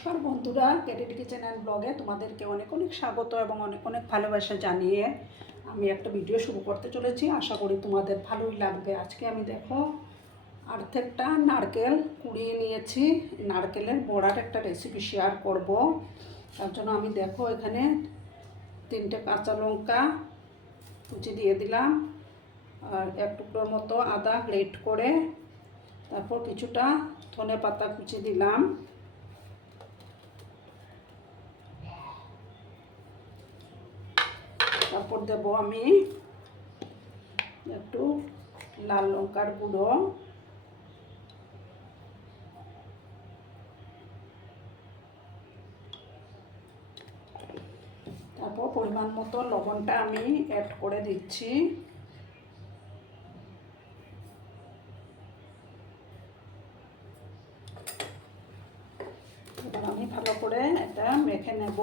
নমস্কার বন্ধুরা, cadet kitchen and ব্লগে তোমাদেরকে অনেক অনেক স্বাগত এবং অনেক অনেক ভালোবাসা জানিয়ে আমি একটা ভিডিও শুরু করতে চলেছি। আশা করি তোমাদের ভালোই লাগবে। আজকে আমি দেখো অর্ধেকটা নারকেল কুড়িয়ে নিয়েছি। নারকেলের বড়ার একটা রেসিপি শেয়ার করব। তার জন্য আমি দেখো এখানে 3টে কাঁচা লঙ্কা কুচি দিয়ে দিলাম, আর 1 টুকরোর মতো আদা গ্রেট করে, তারপর কিছুটা ধনে পাতা কুচি দিলাম, তারপর দেব আমি একটু লাল লঙ্কার গুঁড়ো, তারপর পরিমাণ মতো লবণটা আমি অ্যাড করে দিচ্ছি। এবার আমি ভালো করে এটা মেখে নেব।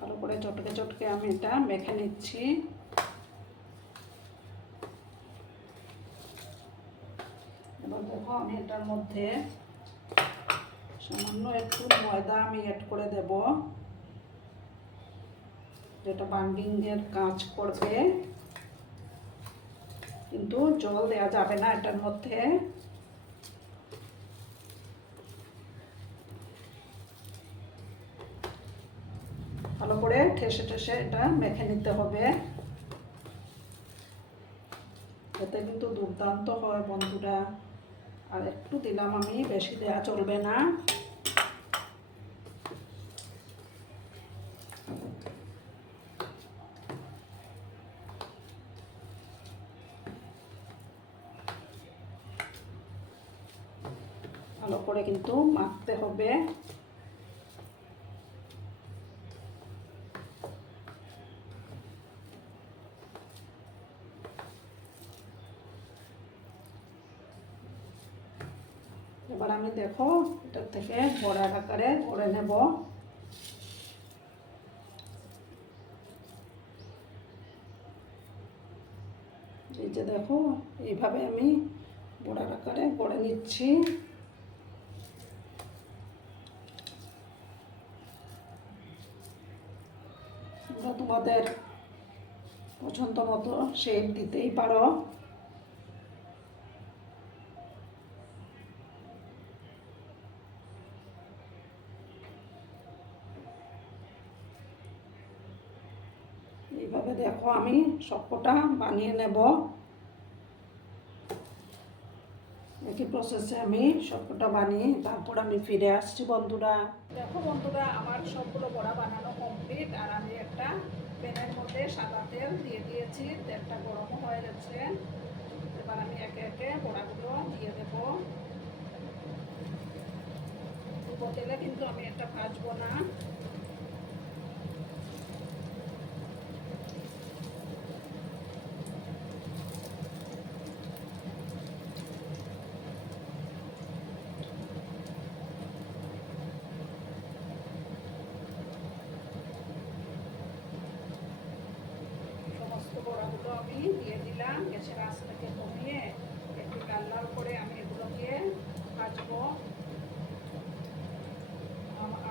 ভালো করে চটকে চটকে আমি এটা মেখে নিচ্ছি। এবার দেখো আমি এটার মধ্যে সামান্য একটু ময়দা আমি অ্যাড করে দেব, যেটা বাইন্ডিংয়ের কাজ করবে, কিন্তু জল দেওয়া যাবে না এটার মধ্যে। ভালো করে ঠেসে ঠেসে এটা মেখে নিতে হবে। এতে কিন্তু দুর্দান্ত হয় বন্ধুরা। আর একটু দিলাম আমি, বেশি দেওয়া চলবে না। ভালো করে কিন্তু মাখতে হবে। এবার আমি দেখো এটার থেকে বড়ার আকারে করে নেব। এই যে দেখো এইভাবে আমি বড়ার আকারে করে নিচ্ছি। তোমরা তোমাদের পছন্দ মতো শেপ দিতেই পারো। এইভাবে দেখো আমি সবকটা বানিয়ে নেব। একই প্রসেসে আমি সবকটা বানিয়ে তারপর আমি ফিরে আসছি বন্ধুরা। দেখো বন্ধুরা, আমার সবগুলো বড়া বানানো কমপ্লিট। আর আমি একটা প্যানের মধ্যে সাদা তেল দিয়ে দিয়েছি, তেলটা গরম হয়ে গেছে। এবার আমি একে একে বড়াগুলো দিয়ে দেব। ডুবো তেলে কিন্তু আমি এটা ভাজবো না। সমস্ত বড়াগুলো আমি দিয়ে দিলাম। গ্যাসের আঁচটাকে কমিয়ে একটু লাল লাল করে আমি এগুলোকে ভাজবো।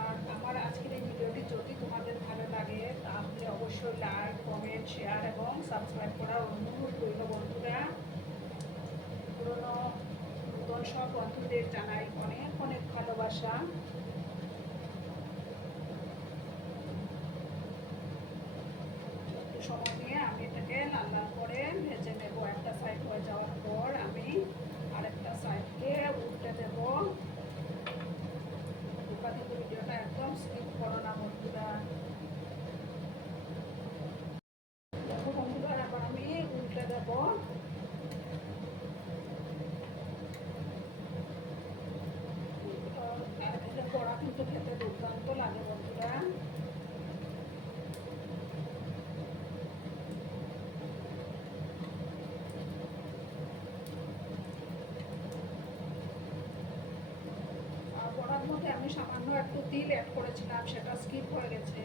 আর আমার আজকের এই ভিডিওটি যদি তোমাদের ভালো লাগে তাহলে অবশ্যই লাইক, কমেন্ট, শেয়ার এবং সাবস্ক্রাইব করার অনুরোধ রইল বন্ধুরা। পুরনো নতুন সব বন্ধুদের জানাই অনেক অনেক ভালোবাসা। একটু সময় নিয়ে আমি এটাকে লাল লাল করে ভেজে নেব। একটা সাইড হয়ে যাওয়ার পর আমি আরেকটা সাইডকে উল্টে দেব। কিন্তু ভিডিওটা একদম স্কিপ করো না বন্ধুরা। দেখো বন্ধুরা, এবার আমি উল্টে দেব। নারকেলের বড়া কিন্তু খেতে দুর্দান্ত লাগে বন্ধুরা। আর বড়ার মধ্যে আমি সামান্য একটু তিল অ্যাড করেছিলাম, সেটা স্কিপ হয়ে গেছে।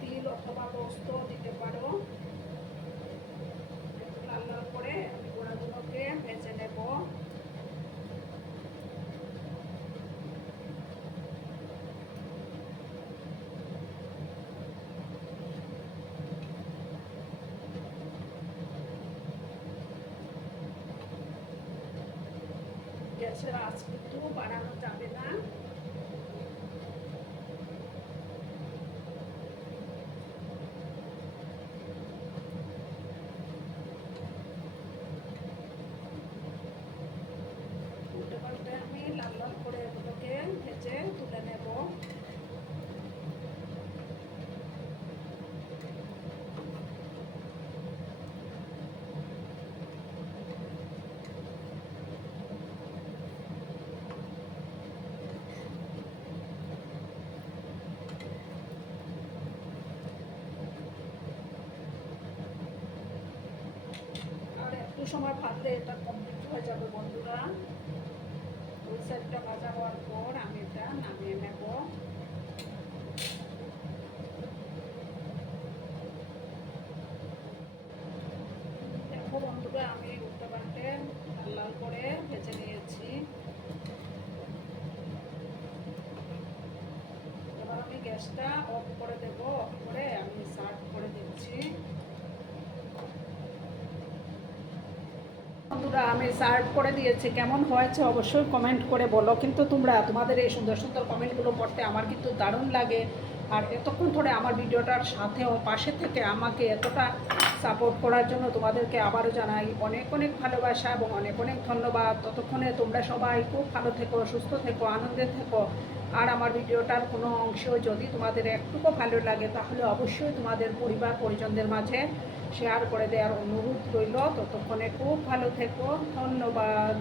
তিল অথবা পোস্ত দিতে পারো। লাল লাল করে আমি গ্যাসের আঁচ কিন্তু বাড়ানো যাবে না। উল্টে পাল্টে আমি লাল লাল করে এগুলোকে ভেজে তুলে নেব। আর একটু সময় ভাজলে এটা কমপ্লিট হয়ে যাবে বন্ধুরা। ওই সাইডটা ভাজা হওয়ার পর আমি এটা নামিয়ে নেব। দেখো বন্ধুরা, আমি উল্টে পাল্টে লাল লাল করে ভেজে নিয়েছি। এবার আমি গ্যাসটা অফ করে দেব। অফ করে আমি সার্ভ করে দিচ্ছি। বন্ধুরা, আমি সার্ভ করে দিয়েছি। কেমন হয়েছে অবশ্যই কমেন্ট করে বলো। কিন্তু তোমরা তোমাদের এই সুন্দর সুন্দর কমেন্টগুলো পড়তে আমার কিন্তু দারুণ লাগে। আর এতক্ষণ ধরে আমার ভিডিওটার সাথে ও পাশে থেকে আমাকে এতটা সাপোর্ট করার জন্য তোমাদেরকে আবারও জানাই অনেক অনেক ভালোবাসা এবং অনেক অনেক ধন্যবাদ। ততক্ষণে তোমরা সবাই খুব ভালো থেকো, সুস্থ থেকো, আনন্দে থেকো। আর আমার ভিডিওটার কোনো অংশ যদি তোমাদের একটুকু ভালো লাগে তাহলে অবশ্যই তোমাদের পরিবার পরিজনদের মাঝে শেয়ার করে দেওয়ার অনুরোধ রইল। ততক্ষণে খুব ভালো থেকো। ধন্যবাদ।